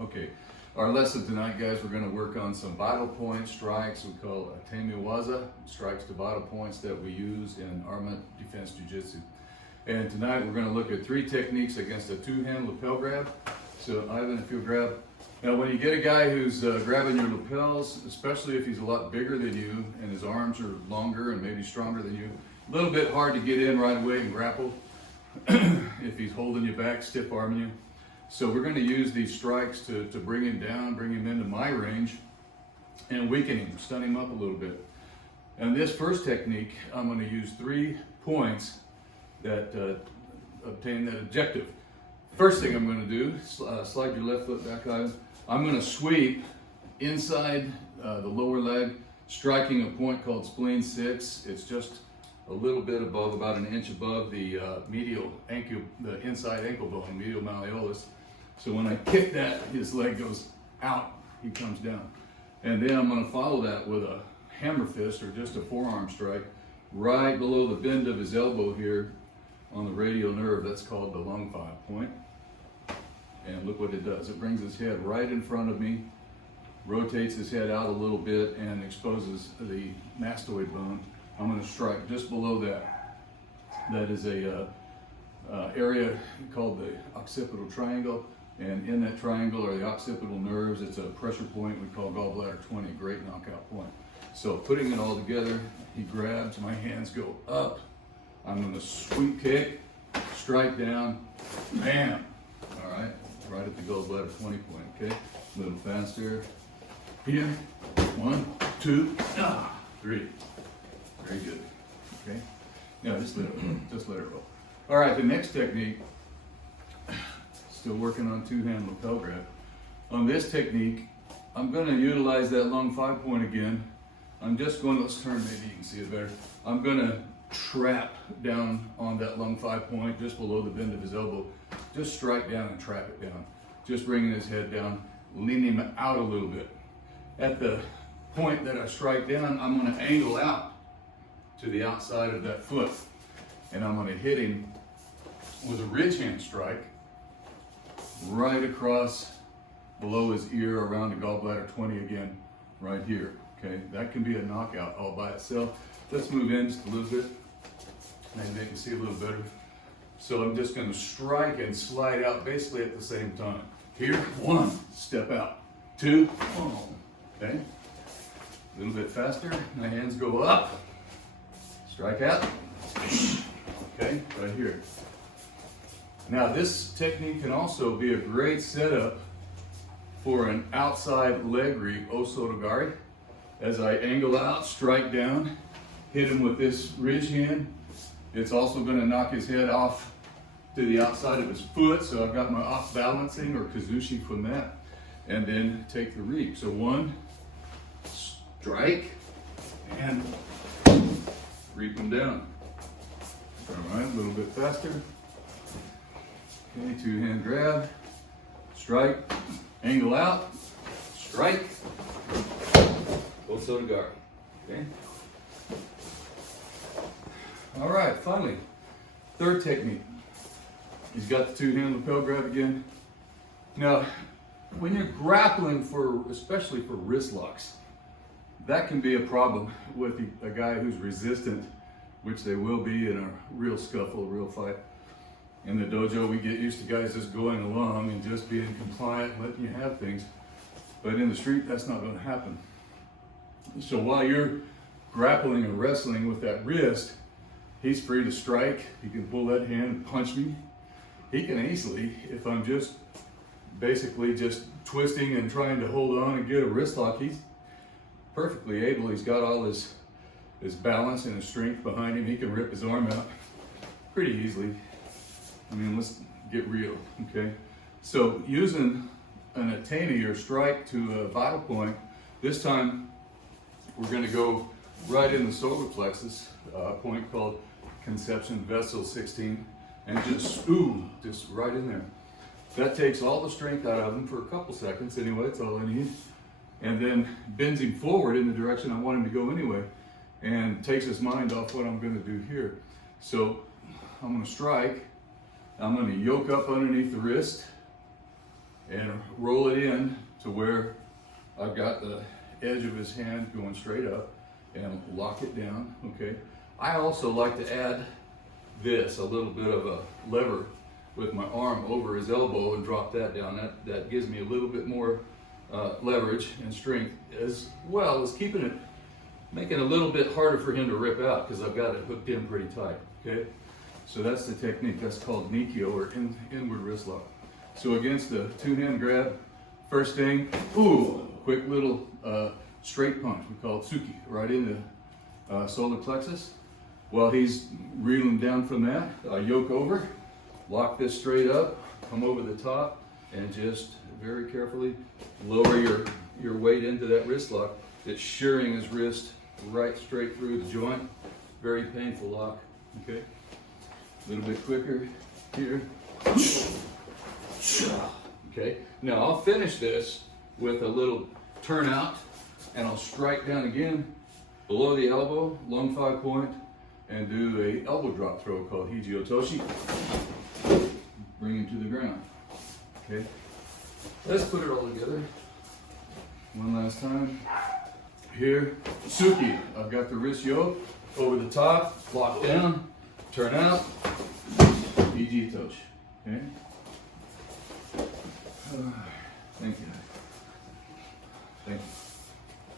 Okay, our lesson tonight, guys, we're going to work on some vital point strikes. We call atemiwaza, strikes to vital points that we use in armament defense jiu-jitsu. And tonight we're going to look at 3 techniques against a 2-hand lapel grab. So Ivan, if you'll grab. Now when you get a guy who's grabbing your lapels, especially if he's a lot bigger than you and his arms are longer and maybe stronger than you, a little bit hard to get in right away and grapple if he's holding you back, stiff arming you. So we're going to use these strikes to bring him down, bring him into my range, and weaken him, stun him up a little bit. And this first technique, I'm going to use 3 points that obtain that objective. First thing I'm going to do, slide your left foot back, Ivan. I'm going to sweep inside the lower leg, striking a point called spleen 6. It's just a little bit above, about an inch above the medial ankle, the inside ankle bone, medial malleolus. So when I kick that, his leg goes out, he comes down. And then I'm going to follow that with a hammer fist or just a forearm strike right below the bend of his elbow here on the radial nerve. That's called the lung 5 point. And look what it does. It brings his head right in front of me, rotates his head out a little bit, and exposes the mastoid bone. I'm going to strike just below that. That is a area called the occipital triangle. And in that triangle are the occipital nerves. It's a pressure point we call gallbladder 20, great knockout point. So putting it all together, he grabs, my hands go up. I'm going to sweep kick, strike down, bam. All right, right at the gallbladder 20 point, okay? A little faster. Here, 1, 2, 3. Very good, okay? Now just let it roll. All right, the next technique, still working on 2-hand lapel grab. On this technique, I'm going to utilize that lung 5 point again. I'm just going to, let's turn, maybe you can see it better. I'm going to trap down on that lung 5 point, just below the bend of his elbow. Just strike down and trap it down. Just bringing his head down, leaning him out a little bit. At the point that I strike down, I'm going to angle out to the outside of that foot. And I'm going to hit him with a ridge hand strike right across below his ear around the gallbladder 20 again, right here. Okay, that can be a knockout all by itself. Let's move in just a little bit. Maybe they can see a little better. So I'm just going to strike and slide out basically at the same time. Here, 1, step out. 2, okay. A little bit faster. My hands go up. Strike out. Okay, right here. Now this technique can also be a great setup for an outside leg reap, osotogari. As I angle out, strike down, hit him with this ridge hand. It's also going to knock his head off to the outside of his foot, so I've got my off balancing or kazushi from that. And then take the reap. So 1, strike, and reap him down. All right, a little bit faster. Okay, 2-hand grab, strike, angle out, strike, osotogari. Okay. All right, finally, 3rd technique. He's got the 2-hand lapel grab again. Now, when you're grappling especially for wrist locks, that can be a problem with a guy who's resistant, which they will be in a real scuffle, a real fight. In the dojo, we get used to guys just going along and just being compliant, letting you have things. But in the street, that's not going to happen. So while you're grappling and wrestling with that wrist, he's free to strike. He can pull that hand and punch me. He can easily, if I'm just basically just twisting and trying to hold on and get a wrist lock, he's perfectly able. He's got all his balance and his strength behind him. He can rip his arm out pretty easily. I mean, let's get real, okay? So using an atemi or strike to a vital point, this time we're going to go right in the solar plexus, a point called conception vessel 16, and just right in there. That takes all the strength out of him for a couple seconds anyway, that's all I need. And then bends him forward in the direction I want him to go anyway, and takes his mind off what I'm going to do here. So I'm going to strike. I'm going to yoke up underneath the wrist, and roll it in to where I've got the edge of his hand going straight up, and lock it down, okay? I also like to add this, a little bit of a lever with my arm over his elbow and drop that down. That gives me a little bit more leverage and strength, as well as making it a little bit harder for him to rip out because I've got it hooked in pretty tight, okay? So that's the technique. That's called Nikyo, or inward wrist lock. So against the two-hand grab, first thing, quick little straight punch. We call it Tsuki, right in the solar plexus. While he's reeling down from that, yoke over, lock this straight up, come over the top, and just very carefully lower your weight into that wrist lock. It's shearing his wrist right straight through the joint. Very painful lock, okay? A little bit quicker here. Okay, now I'll finish this with a little turnout, and I'll strike down again below the elbow, long 5-point, and do a elbow drop throw called Hiji Otoshi. Bring him to the ground. Okay, let's put it all together. One last time. Here, Tsuki. I've got the wrist yoke over the top, lock down, turn out, Hiji Otoshi. Okay. Thank you. Thank you.